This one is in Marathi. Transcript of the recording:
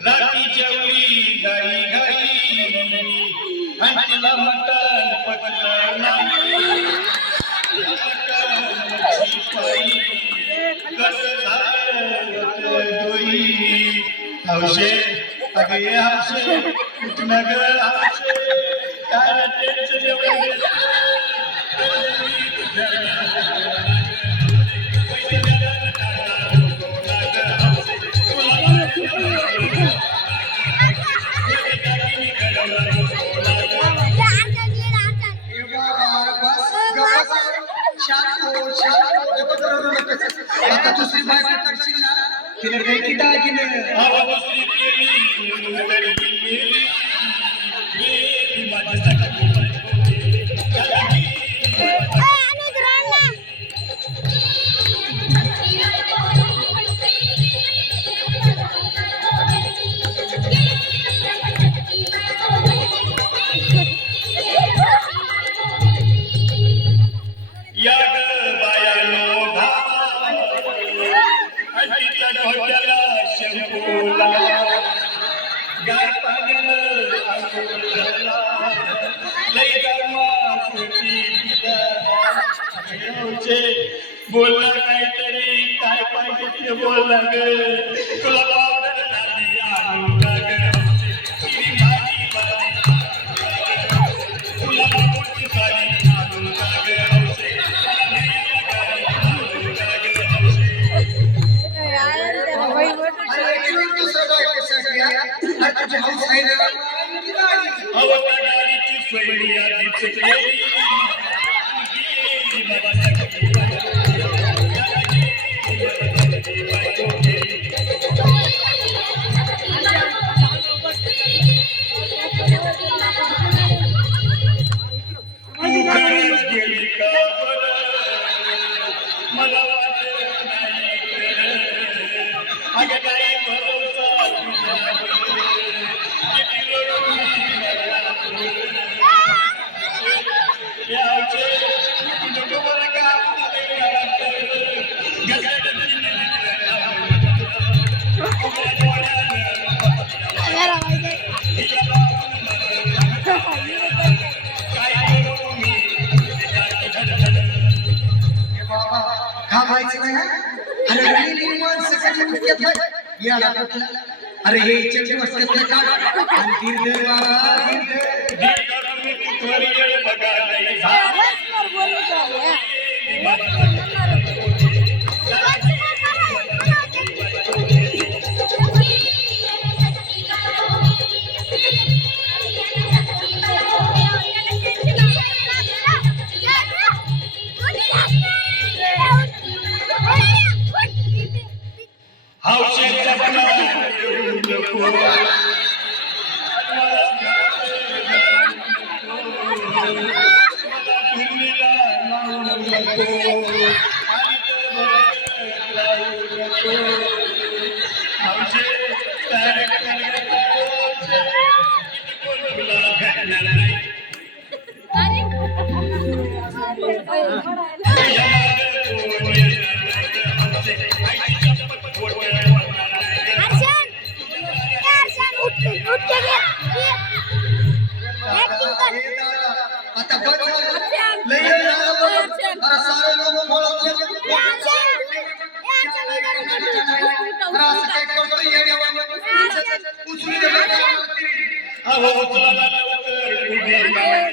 राती जेवली गाई गाई आणि तिला मटण पटलं नाही हौशे अगे हौशे नगर हौशे काय टेन्शन एवढे आता दुसरी बायको करशील ना तिला काही दागिने बोलला काहीतरी काय पाहिजे ते बोलला ग तुला पावडर लागली आणू ग तुला बाबूची साडी आणू गाडीची सोयी आधीच मला अरे हे चक्की वस्त्यातलं काम आणि हो